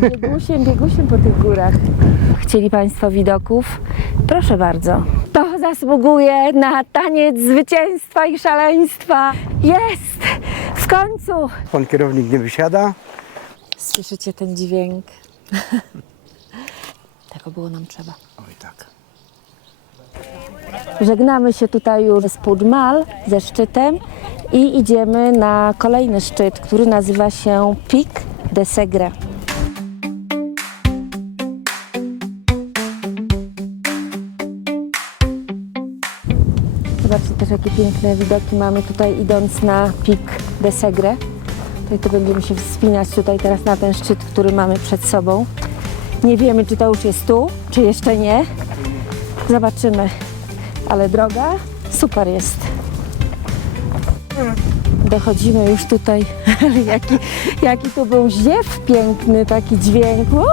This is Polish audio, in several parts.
Biegusiem po tych górach. Chcieli Państwo widoków? Proszę bardzo. To zasługuje na taniec zwycięstwa i szaleństwa. Jest! W końcu! Pan kierownik nie wysiada. Słyszycie ten dźwięk? Tego było nam trzeba. Oj tak. Żegnamy się tutaj już z Puigmal, ze szczytem i idziemy na kolejny szczyt, który nazywa się Pic de Segre. Zobaczcie też, jakie piękne widoki mamy tutaj, idąc na Pic de Segre. To będziemy się wspinać tutaj teraz na ten szczyt, który mamy przed sobą. Nie wiemy, czy to już jest tu, czy jeszcze nie. Zobaczymy. Ale droga super jest. Dochodzimy już tutaj. Jaki tu był ziew piękny, taki dźwięk. O,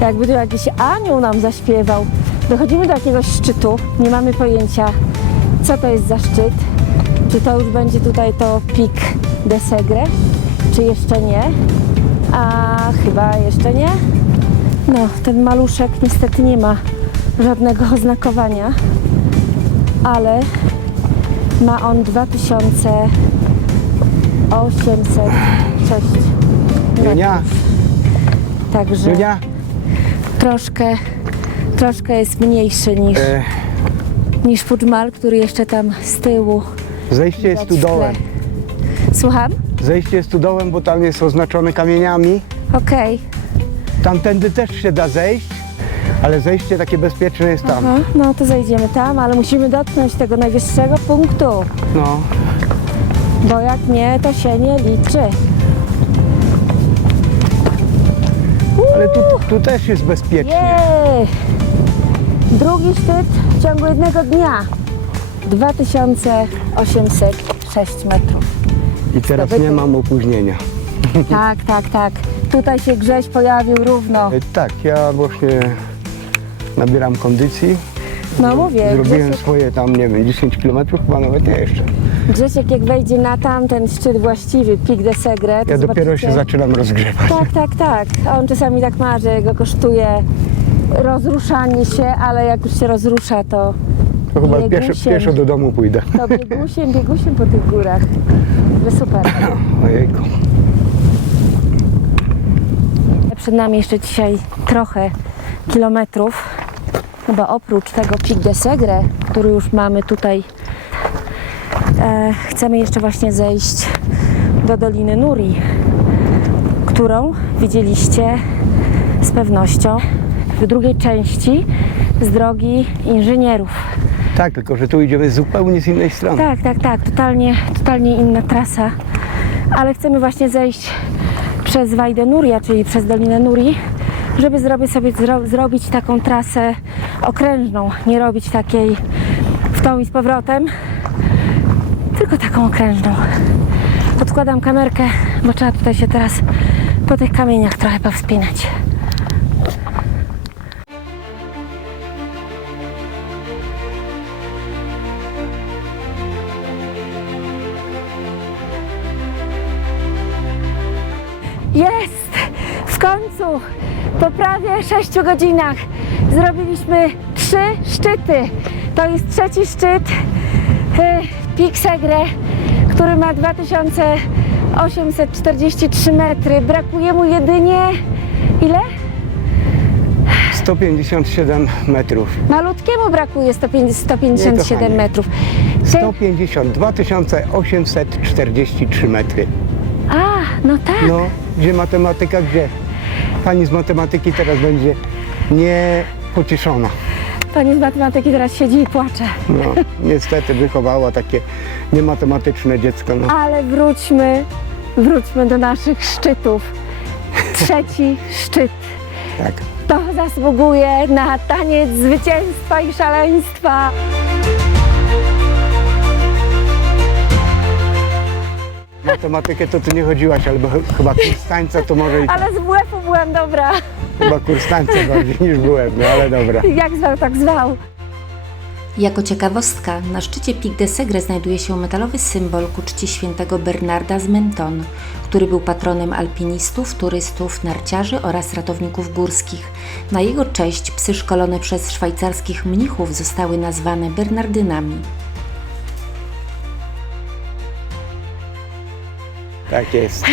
jakby tu jakiś anioł nam zaśpiewał. Dochodzimy do jakiegoś szczytu. Nie mamy pojęcia, co to jest za szczyt. Czy to już będzie tutaj to Pic de Segre, czy jeszcze nie. A chyba jeszcze nie. No, ten maluszek niestety nie ma żadnego oznakowania, ale ma on 2806 Junia, metrów. Także Junia. troszkę jest mniejszy niż Puigmal, który jeszcze tam z tyłu. Zejście jest tu widać w tle. dołem. Słucham? Zejście jest tu dołem, bo tam jest oznaczone kamieniami. Okej. Tamtędy też się da zejść, ale zejście takie bezpieczne jest tam. Aha, no to zejdziemy tam, ale musimy dotknąć tego najwyższego punktu, No, bo jak nie, to się nie liczy. ale tu też jest bezpiecznie. Jej! Drugi szczyt w ciągu jednego dnia. 2806 metrów. I teraz Zdobyty. nie mam opóźnienia. Tak. Tutaj się Grześ pojawił równo. Tak, ja właśnie nabieram kondycji. No mówię, Zrobiłem swoje tam, nie wiem, 10 km, chyba nawet nie jeszcze. Grzesiek jak wejdzie na tamten szczyt właściwy, Pic de Segre, to Ja dopiero zobaczycie- się zaczynam rozgrzewać. Tak. A on czasami tak ma, że go kosztuje rozruszanie się, ale jak już się rozrusza, to To chyba biegusiem. pieszo do domu pójdę. To biegusiem po tych górach. Że super. Ojejku. Przed nami jeszcze dzisiaj trochę kilometrów, chyba oprócz tego Pic de Segre, który już mamy tutaj. Chcemy jeszcze właśnie zejść do Doliny Nuri, którą widzieliście z pewnością w drugiej części z drogi inżynierów. Tak, tylko że tu idziemy zupełnie z innej strony. Tak, totalnie inna trasa, ale chcemy właśnie zejść przez Vall de Núria, czyli przez Dolinę Nuri, żeby zrobić taką trasę okrężną, nie robić takiej w tą i z powrotem, tylko taką okrężną. Odkładam kamerkę, bo trzeba tutaj się teraz po tych kamieniach trochę powspinać. Jest! W końcu! Po prawie 6 godzinach zrobiliśmy 3 szczyty. To jest trzeci szczyt Pic Segre, który ma 2843 metry. Brakuje mu jedynie ile? 157 metrów. Malutkiemu brakuje 157 Nie, kochanie. metrów. 152 843 metry. A, no tak. No, gdzie matematyka, gdzie? Pani z matematyki teraz będzie niepocieszona. Pani z matematyki teraz siedzi i płacze. No, niestety wychowała takie niematematyczne dziecko. No. Ale wróćmy do naszych szczytów. Trzeci szczyt. Tak. To zasługuje na taniec zwycięstwa i szaleństwa. Matematykę to ty nie chodziłaś, albo chyba kurs tańca to może i tak. Ale z WF-u byłam dobra. Chyba kurs tańca bardziej niż byłem, no ale dobra. Jak zwał, tak zwał. Jako ciekawostka, na szczycie Pic de Segre znajduje się metalowy symbol ku czci świętego Bernarda z Menton, który był patronem alpinistów, turystów, narciarzy oraz ratowników górskich. Na jego cześć psy szkolone przez szwajcarskich mnichów zostały nazwane Bernardynami. Tak jest.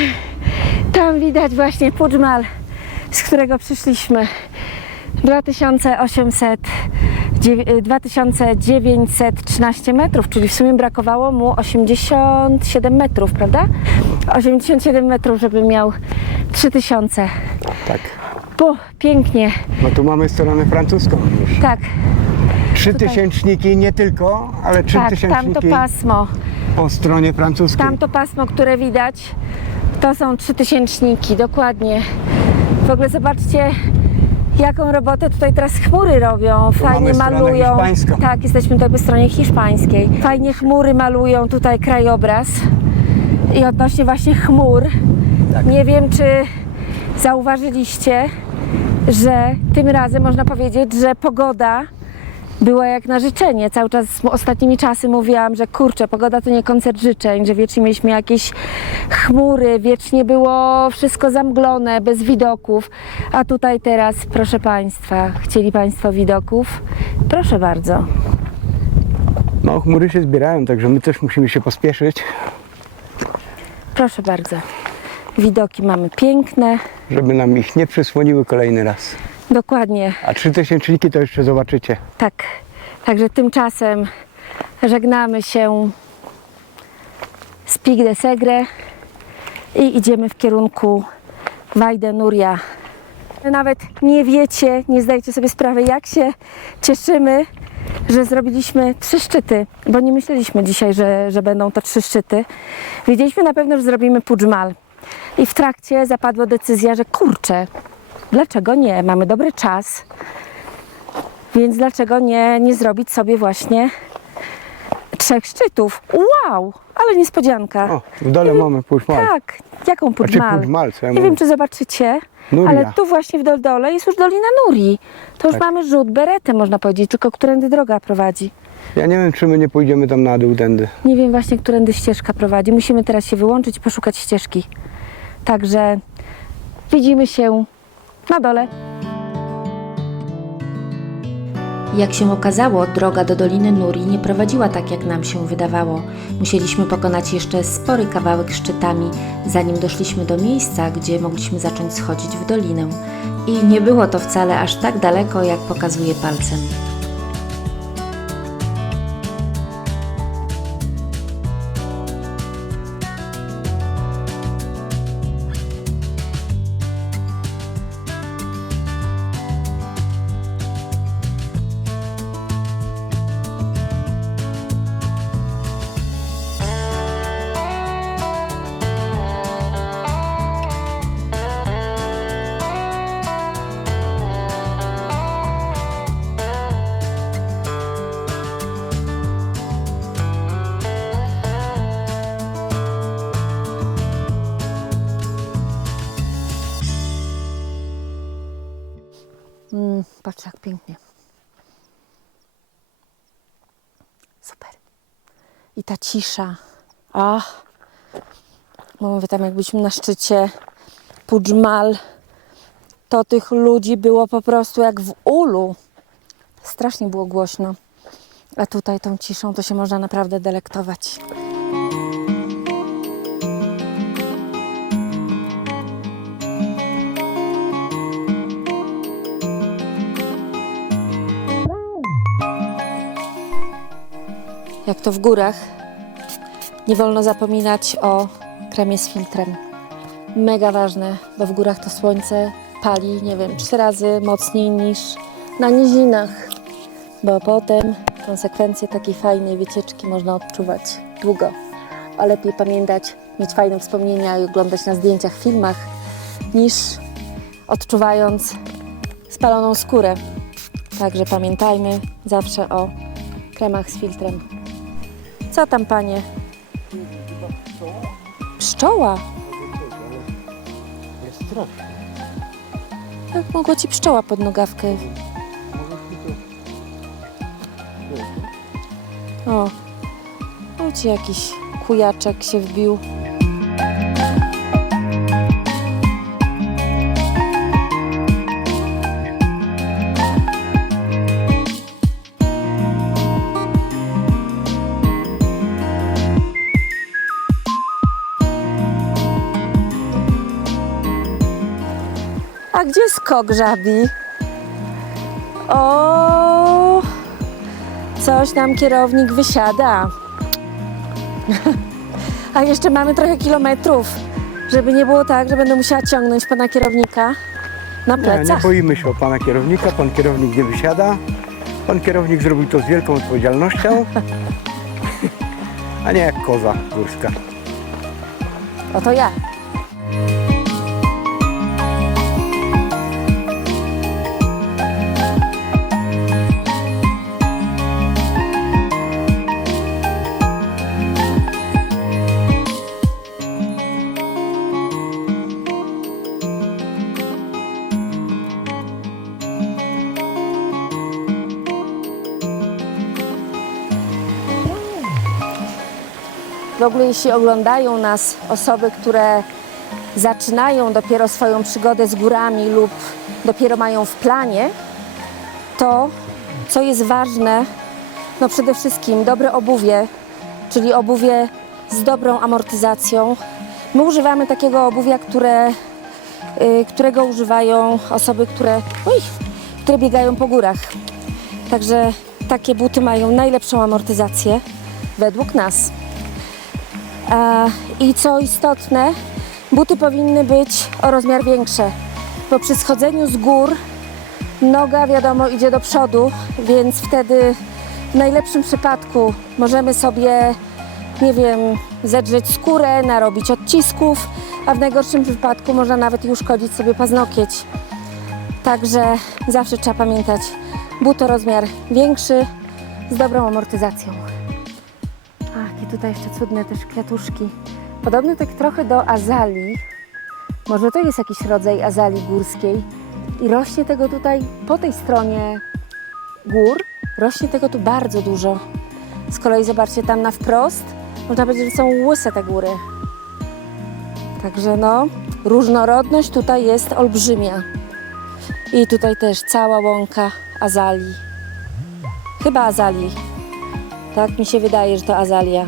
Tam widać właśnie Puig Mal, z którego przyszliśmy. 2913 metrów, czyli w sumie brakowało mu 87 metrów, prawda? 87 metrów, żeby miał 3000. Tak. Pięknie. No tu mamy stronę francuską już. Tak, 3000 nie tylko, ale tak, 3000 tamto pasmo. po stronie francuskiej. Tamto pasmo, które widać, to są 3000, dokładnie. W ogóle zobaczcie, jaką robotę tutaj teraz chmury robią. Fajnie mamy stronę malują. hiszpańską. Tak, jesteśmy tutaj po stronie hiszpańskiej. Fajnie chmury malują tutaj krajobraz. I odnośnie właśnie chmur, Tak. nie wiem, czy zauważyliście, że tym razem można powiedzieć, że pogoda była jak na życzenie. Cały czas ostatnimi czasy mówiłam, że kurczę, pogoda to nie koncert życzeń, że wiecznie mieliśmy jakieś chmury, wiecznie było wszystko zamglone, bez widoków. A tutaj teraz, proszę Państwa, chcieli Państwo widoków? Proszę bardzo. No chmury się zbierają, także my też musimy się pospieszyć, Proszę bardzo. Widoki mamy piękne. żeby nam ich nie przysłoniły kolejny raz. Dokładnie. A 3000 to jeszcze zobaczycie. Tak, także tymczasem żegnamy się z Pic de Segre i idziemy w kierunku Vall de Núria. Nawet nie wiecie, nie zdajecie sobie sprawy, jak się cieszymy, że zrobiliśmy 3 szczyty, bo nie myśleliśmy dzisiaj, że będą to 3 szczyty. Wiedzieliśmy na pewno, że zrobimy Puig Mal i w trakcie zapadła decyzja, że kurczę, dlaczego nie? Mamy dobry czas. Więc dlaczego nie zrobić sobie właśnie 3 szczytów? Wow, ale niespodzianka. O, w dole mamy Puig Mal. Tak, jaką Puig Znaczy Mal? Puig Mal, co ja Nie mówię. wiem, czy zobaczycie, Núria. ale tu właśnie w dole jest już Dolina Núri. To już Tak. mamy rzut beretę, można powiedzieć, tylko którędy droga prowadzi. Ja nie wiem, czy my nie pójdziemy tam na dół tędy. Nie wiem właśnie, którędy ścieżka prowadzi. Musimy teraz się wyłączyć i poszukać ścieżki. Także widzimy się na dole. Jak się okazało, droga do Doliny Núri nie prowadziła tak, jak nam się wydawało. Musieliśmy pokonać jeszcze spory kawałek szczytami, zanim doszliśmy do miejsca, gdzie mogliśmy zacząć schodzić w dolinę. I nie było to wcale aż tak daleko, jak pokazuje palcem. Patrz, jak pięknie. Super. I ta cisza. Ach, bo mówię, tam jak byliśmy na szczycie Puig Mal, to tych ludzi było po prostu jak w ulu. Strasznie było głośno. A tutaj tą ciszą to się można naprawdę delektować. Jak to w górach, nie wolno zapominać o kremie z filtrem. Mega ważne, bo w górach to słońce pali, nie wiem, 3 razy mocniej niż na nizinach. Bo potem konsekwencje takiej fajnej wycieczki można odczuwać długo. A lepiej pamiętać, mieć fajne wspomnienia i oglądać na zdjęciach, filmach, niż odczuwając spaloną skórę. Także pamiętajmy zawsze o kremach z filtrem. Co tam, panie? Pszczoła? Jest strasznie. Jak mogła ci pszczoła pod nogawkę? O, tu ci jakiś kujaczek się wbił. A gdzie skok żabi? O, coś nam kierownik wysiada. A jeszcze mamy trochę kilometrów, żeby nie było tak, że będę musiała ciągnąć pana kierownika na Nie plecach. boimy się o pana kierownika, pan kierownik nie wysiada. Pan kierownik zrobił to z wielką odpowiedzialnością, a nie jak koza górska. Oto ja. W ogóle jeśli oglądają nas osoby, które zaczynają dopiero swoją przygodę z górami lub dopiero mają w planie, to co jest ważne, no przede wszystkim dobre obuwie, czyli obuwie z dobrą amortyzacją. My używamy takiego obuwia, którego używają osoby, które biegają po górach. Także takie buty mają najlepszą amortyzację według nas. I co istotne, buty powinny być o rozmiar większe, bo przy schodzeniu z gór noga wiadomo idzie do przodu, więc wtedy w najlepszym przypadku możemy sobie, nie wiem, zedrzeć skórę, narobić odcisków, a w najgorszym przypadku można nawet i uszkodzić sobie paznokieć. Także zawsze trzeba pamiętać, but o rozmiar większy z dobrą amortyzacją. Ach, i tutaj jeszcze cudne też kwiatuszki. Podobny tak trochę do azalii. Może to jest jakiś rodzaj azalii górskiej. I rośnie tego tutaj, po tej stronie gór, rośnie tego tu bardzo dużo. Z kolei zobaczcie, tam na wprost, można powiedzieć, że są łyse te góry. Także no, różnorodność tutaj jest olbrzymia. I tutaj też cała łąka azalii. Chyba azalii. Tak mi się wydaje, że to azalia.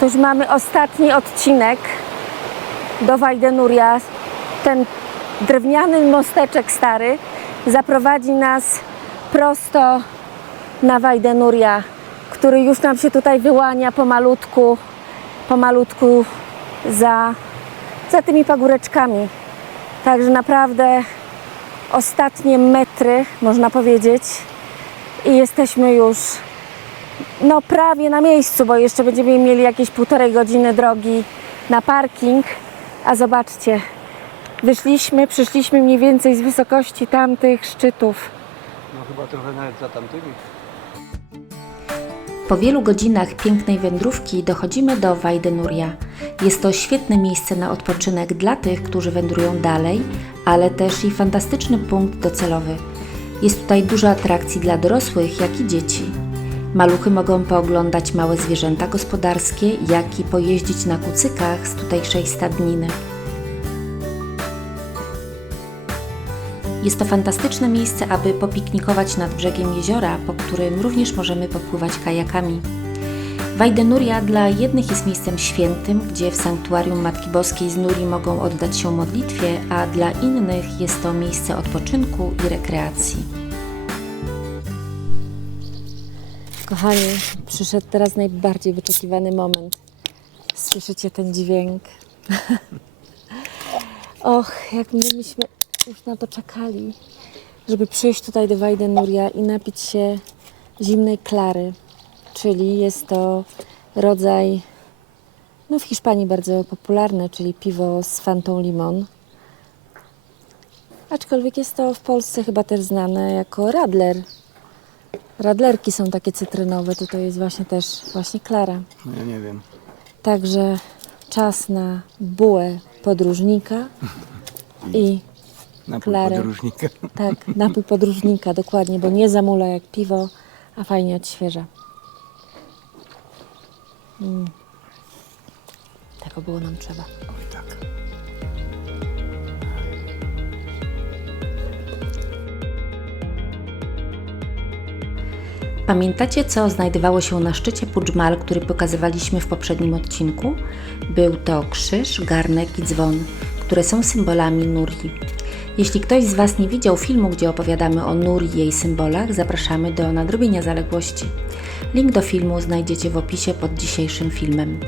To już mamy ostatni odcinek do Wajdenuria. Ten drewniany mosteczek stary zaprowadzi nas prosto na Wajdenuria, który już nam się tutaj wyłania pomalutku za tymi pagóreczkami. Także naprawdę ostatnie metry, można powiedzieć, i jesteśmy już no prawie na miejscu, bo jeszcze będziemy mieli jakieś 1,5 godziny drogi na parking. A zobaczcie, przyszliśmy mniej więcej z wysokości tamtych szczytów. No chyba trochę nawet za tamtymi. Po wielu godzinach pięknej wędrówki dochodzimy do Wajdenuria. Jest to świetne miejsce na odpoczynek dla tych, którzy wędrują dalej, ale też i fantastyczny punkt docelowy. Jest tutaj dużo atrakcji dla dorosłych, jak i dzieci. Maluchy mogą pooglądać małe zwierzęta gospodarskie, jak i pojeździć na kucykach z tutejszej stadniny. Jest to fantastyczne miejsce, aby popiknikować nad brzegiem jeziora, po którym również możemy popływać kajakami. Wajdenuria dla jednych jest miejscem świętym, gdzie w sanktuarium Matki Boskiej z Nuri mogą oddać się modlitwie, a dla innych jest to miejsce odpoczynku i rekreacji. Kochani, przyszedł teraz najbardziej wyczekiwany moment. Słyszycie ten dźwięk? Och, jak my byśmy już na to czekali, żeby przyjść tutaj do Vall de Núria i napić się zimnej klary, czyli jest to rodzaj, no w Hiszpanii bardzo popularne, czyli piwo z Fantą Limon. Aczkolwiek jest to w Polsce chyba też znane jako radler. Radlerki są takie cytrynowe, tutaj jest właśnie też klara. Ja nie wiem. Także czas na bułę podróżnika i Napój Klarę. podróżnika. tak, napój podróżnika, dokładnie, bo nie zamula jak piwo, a fajnie odświeża. Tego było nam trzeba. Oj tak. Pamiętacie, co znajdowało się na szczycie Puigmal, który pokazywaliśmy w poprzednim odcinku? Był to krzyż, garnek i dzwon, które są symbolami Núrii. Jeśli ktoś z Was nie widział filmu, gdzie opowiadamy o Núrii i jej symbolach, zapraszamy do nadrobienia zaległości. Link do filmu znajdziecie w opisie pod dzisiejszym filmem.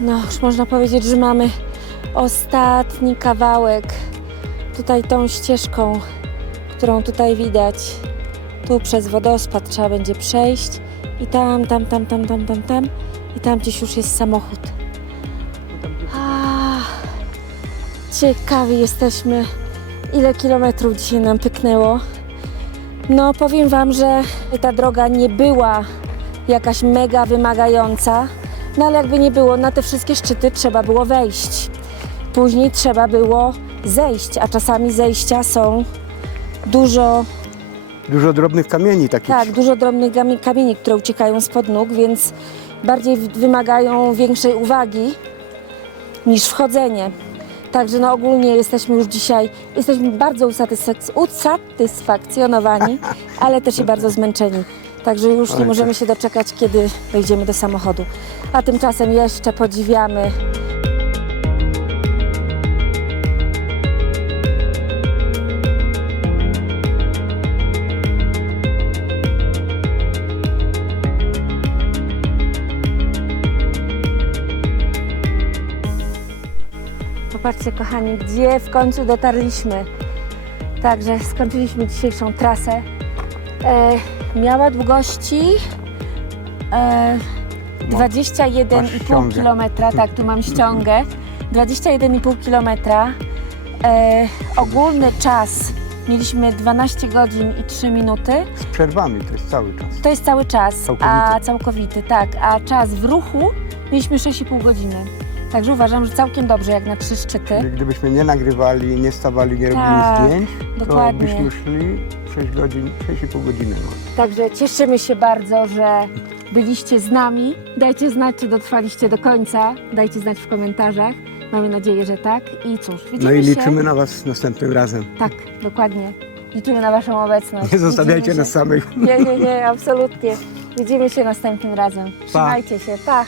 No, już można powiedzieć, że mamy ostatni kawałek tutaj tą ścieżką, którą tutaj widać. Tu przez wodospad trzeba będzie przejść i tam i tam gdzieś już jest samochód. Ciekawi jesteśmy, ile kilometrów dzisiaj nam pyknęło. No, powiem Wam, że ta droga nie była jakaś mega wymagająca, no ale jakby nie było, na te wszystkie szczyty trzeba było wejść. Później trzeba było zejść, a czasami zejścia są dużo Dużo drobnych kamieni takich. Tak, dużo drobnych kamieni, które uciekają spod nóg, więc bardziej wymagają większej uwagi niż wchodzenie. Także no ogólnie jesteśmy już dzisiaj, jesteśmy bardzo usatysfakcjonowani, ale też i bardzo zmęczeni. Także już nie możemy się doczekać, kiedy wejdziemy do samochodu. A tymczasem jeszcze podziwiamy Popatrzcie, kochani, gdzie w końcu dotarliśmy. Także skończyliśmy dzisiejszą trasę. Miała długości 21,5 km. Tak, tu mam ściągę. 21,5 km. Ogólny czas mieliśmy 12 godzin i 3 minuty. Z przerwami, to jest cały czas. To jest cały czas, Całkowity. całkowity, tak. A czas w ruchu mieliśmy 6,5 godziny. Także uważam, że całkiem dobrze, jak na 3 szczyty. Czyli gdybyśmy nie nagrywali, nie stawali, nie robili Tak, zdjęć, dokładnie. to byśmy szli 6,5 godziny. No. Także cieszymy się bardzo, że byliście z nami. Dajcie znać, czy dotrwaliście do końca. Dajcie znać w komentarzach. Mamy nadzieję, że tak. I cóż, widzimy No i się. liczymy na Was następnym razem. Tak, dokładnie. Liczymy na Waszą obecność. Nie zostawiajcie Widzimy nas się. samych. Nie, absolutnie. Widzimy się następnym razem. Trzymajcie się. Pa!